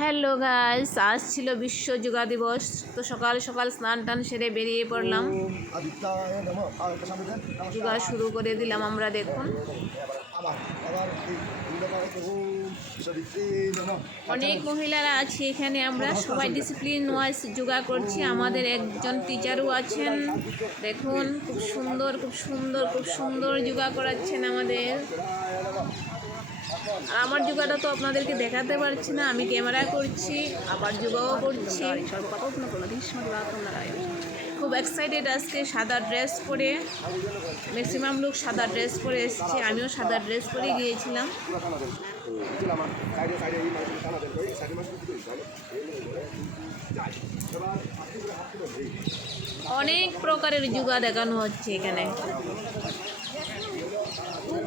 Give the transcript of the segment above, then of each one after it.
Hello guys আজ ছিল বিশ্ব যোগা দিবস। তো সকাল সকাল স্নান টান সেরে বেরিয়ে পড়লাম। যোগা শুরু করে দিলাম আমরা দেখুন। অনেক মহিলারা আছে এখানে আমরা। সবাই ডিসিপ্লিন ওয়াইজ যোগা করছি। আমাদের একজন টিচারও আছেন। দেখুন খুব সুন্দর খুব সুন্দর খুব সুন্দর যোগা করাচ্ছেন আমাদের। আর আমার যোগাটা তো আপনাদেরকে দেখাতে পারছি না। আমি ক্যামেরা করছি, আবার যোগাও করছি। খুব এক্সাইটেড আজকে সাদা ড্রেস পরে। ম্যাক্সিমাম লোক সাদা ড্রেস পরে এসেছে। আমিও সাদা ড্রেস পরে গিয়েছিলাম। অনেক প্রকারের যোগা দেখানো হচ্ছে এখানে।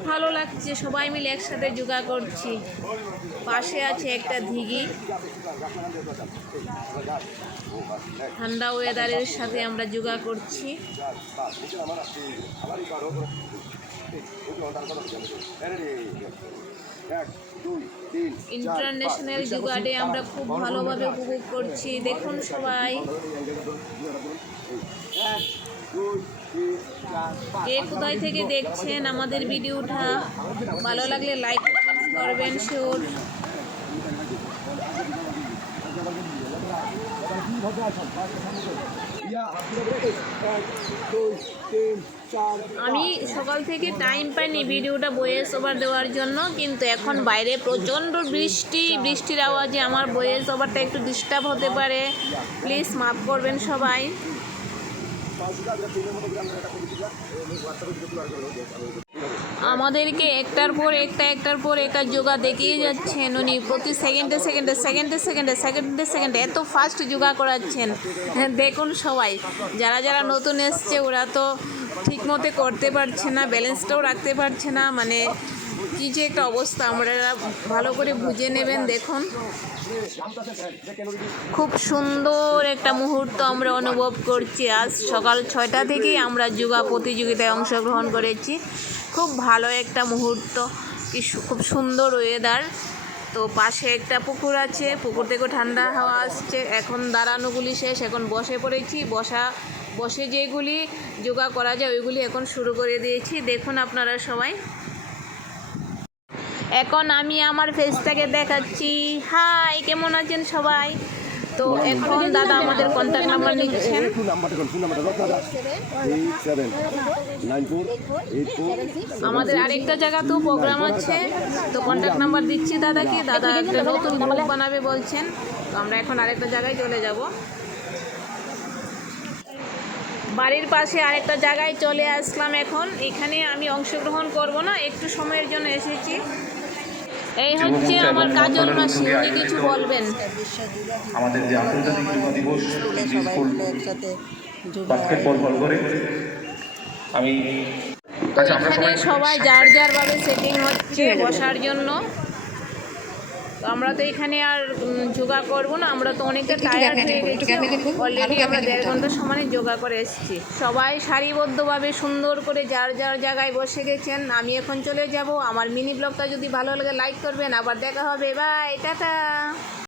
ভালো লাগছে, সবাই মিলে একসাথে যোগা করছি। পাশে আছে একটা ধিগি ঠান্ডা ওয়েদারের সাথে আমরা যোগা করছি। ইন্টারন্যাশনাল যোগা ডে আমরা খুব ভালোভাবে উপভোগ করছি। দেখুন সবাই। কে কোথায় থেকে দেখছেন আমাদের ভিডিওটা? ভালো লাগলে লাইক করবেন শিওর আমি সকাল থেকে টাইম পাইনি ভিডিওটা বয়েস ওভার দেওয়ার জন্য, কিন্তু এখন বাইরে প্রচণ্ড বৃষ্টি, বৃষ্টির আওয়াজে আমার বয়েস ওভারটা একটু ডিস্টার্ব হতে পারে। প্লিজ মাফ করবেন সবাই। আমাদেরকে একটার পর একটা, একটার পর একটা যোগা দেখিয়ে যাচ্ছেন উনি। প্রতি সেকেন্ডে সেকেন্ডে সেকেন্ডে সেকেন্ডে সেকেন্ডে সেকেন্ডে এত ফাস্ট যোগা করাচ্ছেন। দেখুন সবাই, যারা যারা নতুন এসছে, ওরা তো ঠিক মতো করতে পারছে না ব্যালেন্সটাও রাখতে পারছে না। মানে কী যে একটা অবস্থা, আমরা ভালো করে বুঝে নেবেন, দেখুন। খুব সুন্দর একটা মুহূর্ত আমরা অনুভব করছি। আজ সকাল ছয়টা থেকেই আমরা যোগা প্রতিযোগিতায় অংশগ্রহণ করেছি। খুব ভালো একটা মুহূর্ত। কি খুব সুন্দর ওয়েদার তো পাশে একটা পুকুর আছে, পুকুর থেকে ঠান্ডা হাওয়া আসছে। এখন দাঁড়ানোগুলি শেষ, এখন বসে পড়েছি। বসা, বসে যেগুলি যোগা করা যায়, ওইগুলি এখন শুরু করে দিয়েছি। দেখুন আপনারা সবাই। এখন আমি আমার ফেসটাকে দেখাচ্ছি। হাই কেমন আছেন সবাই? তো এখন দাদা আমাদের কন্ট্যাক্ট নাম্বার নিচ্ছেন আমাদের আরেকটা জায়গাতেও প্রোগ্রাম আছে তো কন্ট্যাক্ট নাম্বার দিচ্ছি দাদাকে। দাদা একটা নতুন গ্রুপ বানাবে বলছেন। তো আমরা এখন আরেকটা জায়গায় চলে যাব। বাড়ির পাশে আরেকটা জায়গায় চলে আসলাম এখন। এখানে আমি অংশগ্রহণ করব না একটু সময়ের জন্য এসেছি। এই হচ্ছে আমার কাজল মাসি উনি কিছু বলবেন। আমাদের যে আন্তর্জাতিক যুব দিবস স্কুল বাস্কেটবল বল করে। আমি আচ্ছা আমরা এখানে সবাই সবাই যার যার ভাবে সেটিং হচ্ছে বসার জন্য তো আমরা তো এখানে আর যোগা করব না আমরা তো অনেকটা টায়ার্ড হয়ে গেছি। অলরেডি আমরা দেড় ঘণ্টা সমানে যোগা করে এসেছি। সবাই সারিবদ্ধভাবে সুন্দর করে যার যার জায়গায় বসে গেছেন আমি এখন চলে যাব। আমার মিনি ব্লগটা যদি ভালো লাগে লাইক করবেন। আবার দেখা হবে। Bye tata.